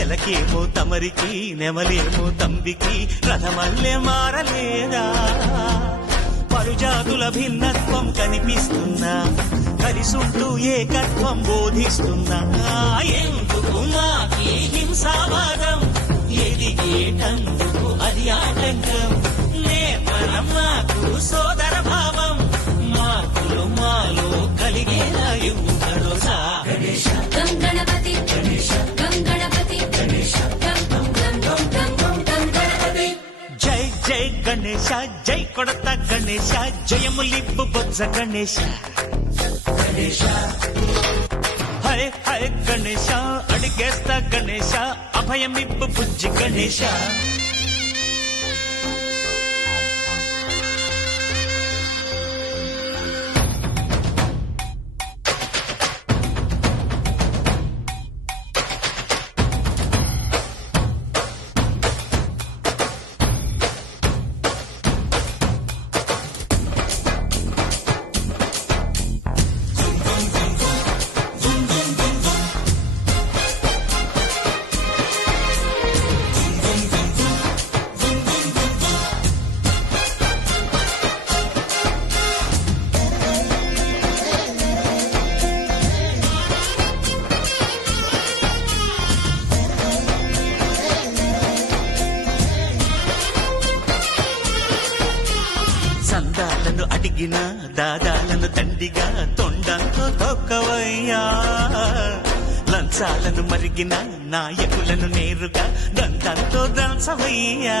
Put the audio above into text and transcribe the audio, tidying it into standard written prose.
ఎలకేమో తమరికి నెమలేమో తంబికి రథమల్లే మారలేదా పరుజాతుల భిన్నత్వం కనిపిస్తున్నా కలిసుంటూ ఏకత్వం బోధిస్తున్నా ఎందుకు మాకి హింసావాదం ఎదిగేటందుకు అది ఆటంకం నేపరం మాకు సోదర భావం మార్పులు మాలో కలిగేలా ఇవ్వు భరోసా గణేశ గం గణపతి గణేశ గం గణపతి గణేశ గం గం గం గం గం గం గణపతి జై జై గణేశ జై కొడత గణేశ జయములిబ్బు బొజ్జ గణేశ గణేశ హై హై గణేశ అడిగేస్తా గణేశ అభయమిబ్బు బుజ్జి గణేశ సందాలను అడిగిన దాదాలను తండిగా తొండంతో తొక్కవయ్యా లంచాలను మరిగిన నాయకులను నేరుగా దంతంతో దంచవయ్యా